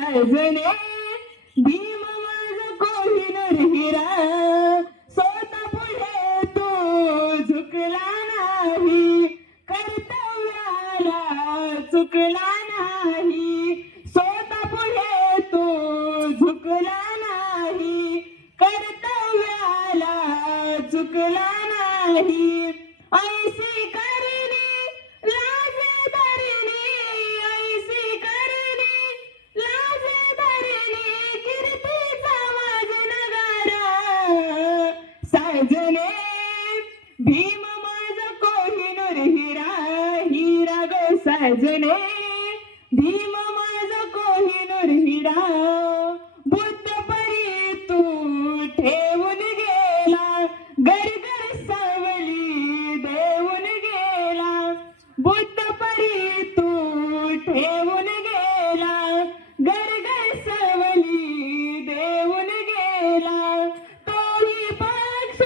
साजने भीम माझ कोहिनूर हिरा स्वतः पुढे तो झुकला नाही कर्तव्याला चुकला नाही स्वतः पुढे तो झुकला नाही कर्तव्याला चुकला नाही ऐसी करणी लाज धरणी ऐसी करणी लाज धरणी कीर्तीचा वाज नगारा साजने भीम माझ कोहिनूर हिरा हिरा गो साजने भीम माझ कोहिनूर हिरा बुद्ध परी तू ठेवून गेला गरगर सावली देऊन गेला बुद्ध परी तू ठेवून गेला गरगर सावली देऊन गेला तोही पक्ष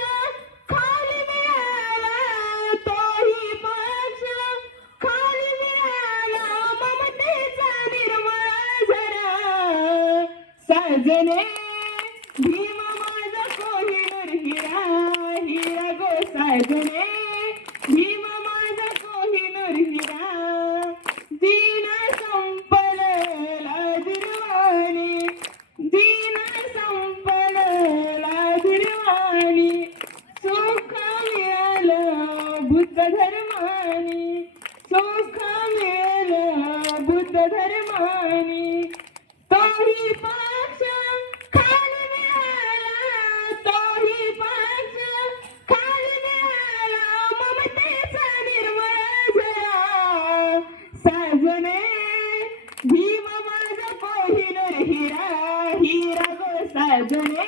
खाली मिळाला तोही पक्ष खाली मिळाला ममतेचा निर्मळ झरा साजने भीम माझा कोहिनूर हिरा हिरा गो साजने भीम माझा कोहिनूर हिरा दीन संपल लाजिरवाणी दीन संपल लाजिरवाणी सुख मिळालं बुद्ध धर्मानी सुख मिळालं बुद्ध धर्मानी तोही पक्ष खाली मिळाला तोही पक्ष खाली मिळाला ममतेचा निर्मळ झरा साजने भीम माझा कोहिनूर हिरा हिरा गो साजने